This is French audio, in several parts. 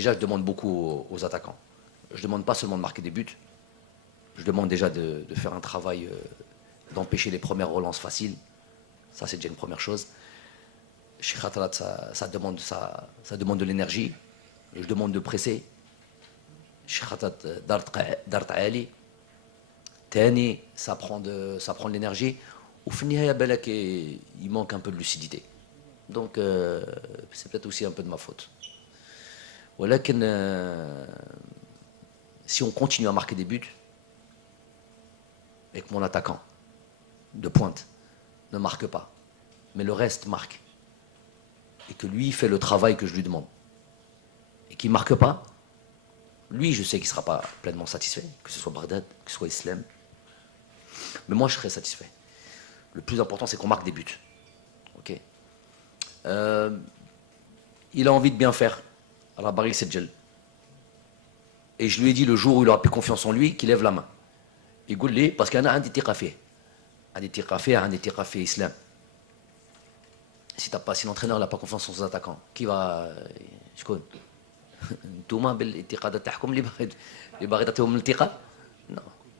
Déjà, je demande beaucoup aux attaquants. Je ne demande pas seulement de marquer des buts, je demande déjà de faire un travail, d'empêcher les premières relances faciles. Ça, c'est déjà une première chose. Chez Khatrat, ça demande de l'énergie. Je demande de presser. Chez Khatrat, Dart Ali. Tani, ça prend de l'énergie. Au final, il manque un peu de lucidité. Donc, c'est peut-être aussi un peu de ma faute. Voilà, si on continue à marquer des buts, et que mon attaquant de pointe ne marque pas, mais le reste marque, et que lui fait le travail que je lui demande, et qu'il ne marque pas, lui, je sais qu'il ne sera pas pleinement satisfait, que ce soit Bagdad, que ce soit Islam, mais moi, je serai satisfait. Le plus important, c'est qu'on marque des buts. Ok. Il a envie de bien faire. Alors, Baril Sedjel. Et je lui ai dit le jour où il aura plus confiance en lui, qu'il lève la main. Il dit, parce qu'il y en a un des tirafés. Un des tirafés Islam. Si l'entraîneur n'a pas confiance en ses attaquants, qui va. Je connais. Non,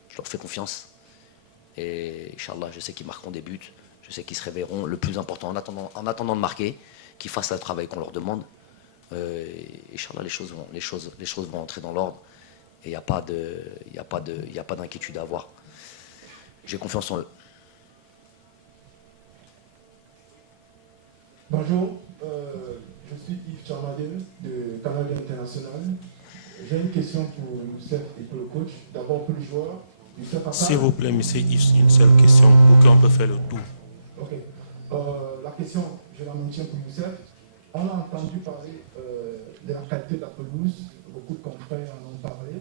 je leur fais confiance. Et Inch'Allah, je sais qu'ils marqueront des buts. Je sais qu'ils se réveilleront. Le plus important, en attendant de marquer, qu'ils fassent le travail qu'on leur demande. Inch'Allah, les choses vont entrer dans l'ordre. Et il n'y a pas d'inquiétude à avoir. J'ai confiance en eux. Bonjour, je suis Yves Charmadel de Canal International. J'ai une question pour Youssef et pour le coach. D'abord pour le joueur. S'il vous plaît, monsieur Yves, une seule question pour qu'on peut faire le tour. Ok. La question, je la maintiens pour Youssef. On a entendu parler de la qualité de la pelouse. Beaucoup de confrères en ont parlé.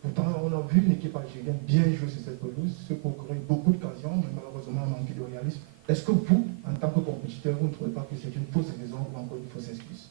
Pourtant, on a vu une équipe algérienne bien jouer sur cette pelouse, se procurer beaucoup d'occasions, mais malheureusement manqué de réalisme. Est-ce que vous, en tant que compétiteur, vous ne trouvez pas que c'est une fausse raison ou encore une fausse excuse?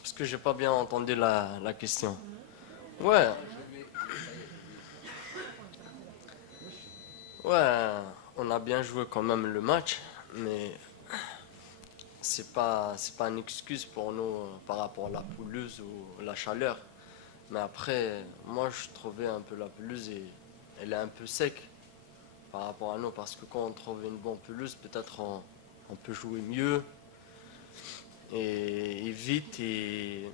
Parce que j'ai pas bien entendu la question. Ouais. Ouais, on a bien joué quand même le match, mais c'est pas une excuse pour nous par rapport à la pelouse ou la chaleur. Mais après, moi je trouvais un peu la pelouse et elle est un peu sec par rapport à nous, parce que quand on trouve une bonne pelouse, peut-être on peut jouer mieux et vite et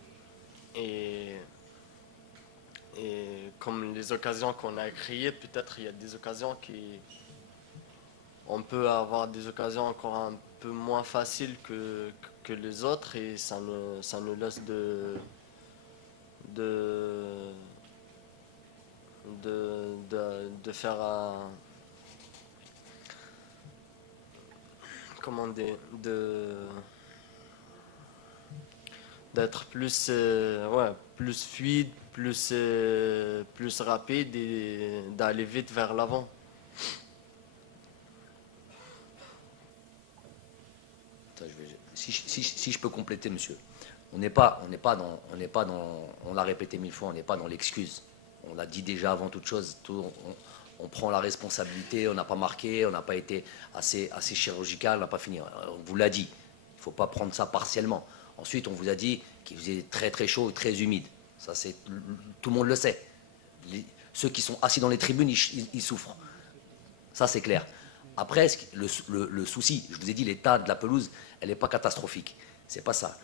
comme les occasions qu'on a créées, peut-être il y a des occasions on peut avoir des occasions encore un peu moins faciles que les autres, et ça nous laisse de faire un, comment dire, d'être plus plus fluide, plus rapide et d'aller vite vers l'avant. Si je peux compléter, monsieur, on l'a répété 1000 fois, on n'est pas dans l'excuse. On l'a dit déjà avant toute chose, on prend la responsabilité, on n'a pas marqué, on n'a pas été assez chirurgical, on n'a pas fini. On vous l'a dit, il ne faut pas prendre ça partiellement. Ensuite, on vous a dit qu'il faisait très très chaud et très humide. Ça, tout le monde le sait. Ceux qui sont assis dans les tribunes, ils souffrent. Ça, c'est clair. Après, le souci, je vous ai dit, l'état de la pelouse, elle n'est pas catastrophique. C'est pas ça.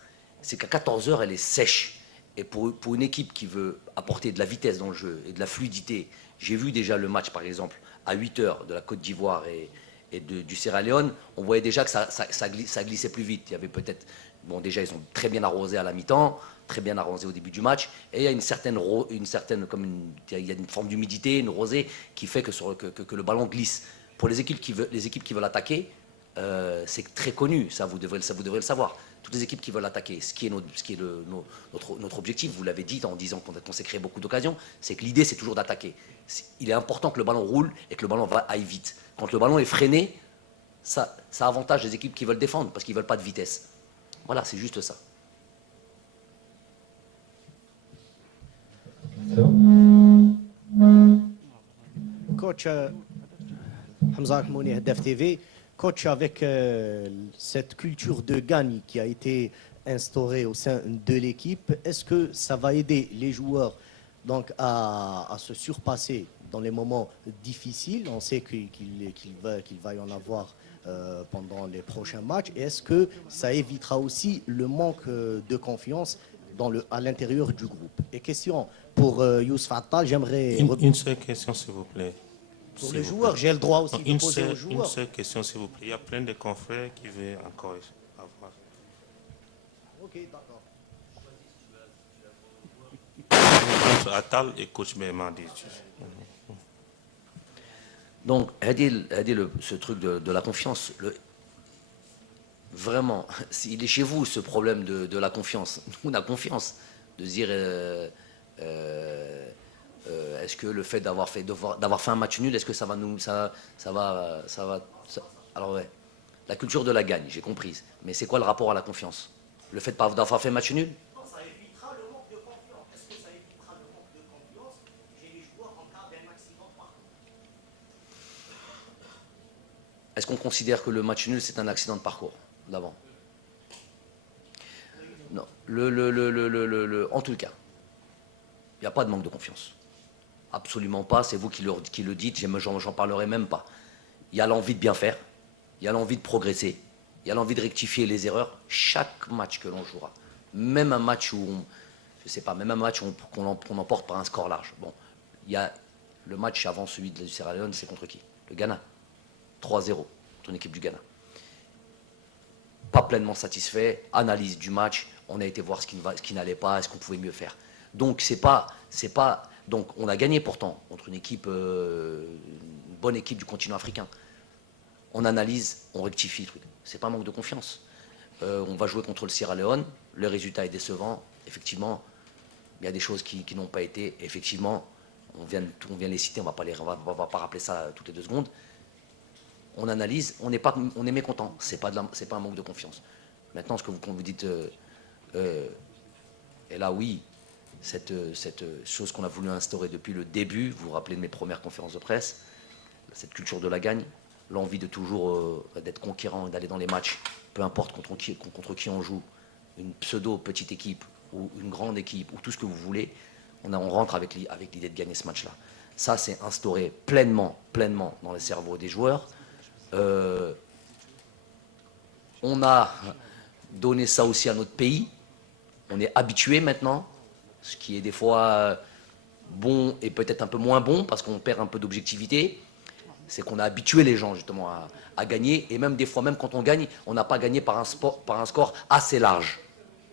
C'est qu'à 14 heures, elle est sèche. Et pour une équipe qui veut apporter de la vitesse dans le jeu et de la fluidité, j'ai vu déjà le match, par exemple, à 8 heures de la Côte d'Ivoire et du Sierra Leone, on voyait déjà que ça glissait plus vite. Il y avait peut-être... Bon, déjà, ils ont très bien arrosé à la mi-temps, très bien arrosé au début du match, et il y a il y a une forme d'humidité, une rosée, qui fait que le ballon glisse. Pour les équipes qui veulent attaquer, c'est très connu, ça vous devrez le savoir. toutes les équipes qui veulent attaquer, ce qui est notre objectif, vous l'avez dit en disant qu'on s'est créé beaucoup d'occasions, c'est que l'idée c'est toujours d'attaquer. Il est important que le ballon roule et que le ballon aille vite. Quand le ballon est freiné, ça avantage les équipes qui veulent défendre parce qu'ils ne veulent pas de vitesse. Voilà, c'est juste ça. Coach Hamza Mouni, Hadaf TV, coach, avec cette culture de gagne qui a été instaurée au sein de l'équipe, est-ce que ça va aider les joueurs donc, à se surpasser dans les moments difficiles? On sait qu'il va y en avoir pendant les prochains matchs. Et est-ce que ça évitera aussi le manque de confiance à l'intérieur du groupe? Et question pour Youssef Attal, j'aimerais... Une seule question, s'il vous plaît. Pour les joueurs, j'ai le droit aussi de poser aux joueurs. Une seule question, s'il vous plaît. Il y a plein de confrères qui veulent encore avoir. Ok, d'accord. Entre Attal et coach Memadi. Donc, ce truc de la confiance, vraiment, il est chez vous ce problème de la confiance. Nous, on a confiance de se dire est-ce que le fait d'avoir fait un match nul, est-ce que ça va nous alors ouais, la culture de la gagne, j'ai compris. Mais c'est quoi le rapport à la confiance? Le fait d'avoir fait un match nul? Non, ça évitera le manque de confiance. Est-ce que ça évitera le manque de confiance chez les joueurs en cas d'un accident de parcours? Est-ce qu'on considère que le match nul c'est un accident de parcours d'avant? Non. En tout cas, il n'y a pas de manque de confiance. Absolument pas, c'est vous qui le dites, j'en parlerai même pas. Il y a l'envie de bien faire, il y a l'envie de progresser, il y a l'envie de rectifier les erreurs. Chaque match que l'on jouera, même un match où qu'on emporte par un score large. Bon, il y a le match avant celui du Sierra Leone, c'est contre qui? Le Ghana. 3-0 contre une équipe du Ghana. Pas pleinement satisfait, analyse du match, on a été voir ce qui n'allait pas, est-ce qu'on pouvait mieux faire. Donc donc on a gagné pourtant contre une bonne équipe du continent africain. On analyse, on rectifie le truc. C'est pas un manque de confiance. On va jouer contre le Sierra Leone, le résultat est décevant. Effectivement, il y a des choses qui n'ont pas été. Effectivement, on vient les citer, on va pas rappeler ça toutes les 2 secondes. On analyse, on est mécontent. C'est pas un manque de confiance. Maintenant, quand vous dites, et là oui, cette chose qu'on a voulu instaurer depuis le début, vous vous rappelez de mes premières conférences de presse, cette culture de la gagne, l'envie de toujours d'être conquérant et d'aller dans les matchs, peu importe contre qui on joue, une pseudo petite équipe ou une grande équipe ou tout ce que vous voulez, on rentre avec l'idée de gagner ce match-là. Ça, c'est instauré pleinement dans les cerveaux des joueurs. On a donné ça aussi à notre pays. On est habitué maintenant, ce qui est des fois bon et peut-être un peu moins bon parce qu'on perd un peu d'objectivité. C'est qu'on a habitué les gens justement à gagner, et même des fois, même quand on gagne, on n'a pas gagné par un score assez large,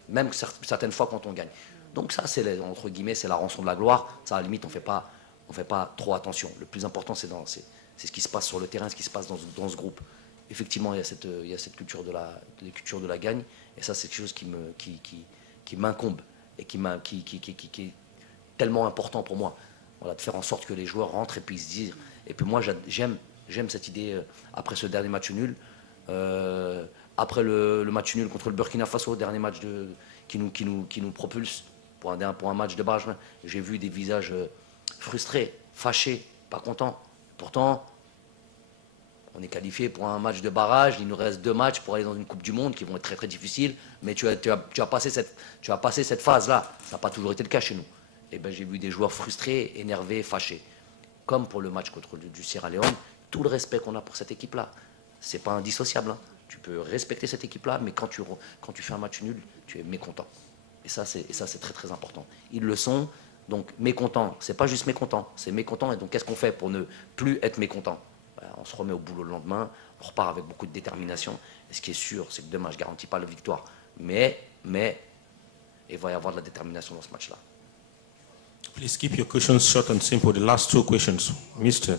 même certaines fois quand on gagne. Donc ça, c'est entre guillemets, c'est la rançon de la gloire. Ça, à la limite, on fait pas trop attention. Le plus important, c'est ce qui se passe sur le terrain, ce qui se passe dans ce groupe. Effectivement, il y a cette culture de la gagne, et ça, c'est quelque chose qui m'incombe et qui est tellement important pour moi. Voilà, de faire en sorte que les joueurs rentrent et puissent se dire. Et puis moi, j'aime cette idée, après ce dernier match nul, après le match nul contre le Burkina Faso, dernier match qui nous propulse pour un match de barrage, j'ai vu des visages frustrés, fâchés, pas contents. Pourtant, on est qualifié pour un match de barrage, il nous reste 2 matchs pour aller dans une Coupe du Monde qui vont être très très difficiles, mais tu as passé cette phase-là. Ça n'a pas toujours été le cas chez nous. Et ben, j'ai vu des joueurs frustrés, énervés, fâchés. Comme pour le match contre du Sierra Leone, tout le respect qu'on a pour cette équipe-là, c'est pas indissociable. Hein. Tu peux respecter cette équipe-là, mais quand tu fais un match nul, tu es mécontent. Et ça, c'est très très important. Ils le sont, donc mécontent, c'est pas juste mécontent, c'est mécontent. Et donc qu'est-ce qu'on fait pour ne plus être mécontent? On se remet au boulot le lendemain, on repart avec beaucoup de détermination. Et ce qui est sûr, c'est que demain, je ne garantis pas la victoire. Mais, il va y avoir de la détermination dans ce match-là. Please keep your questions short and simple. The last 2 questions, Mr.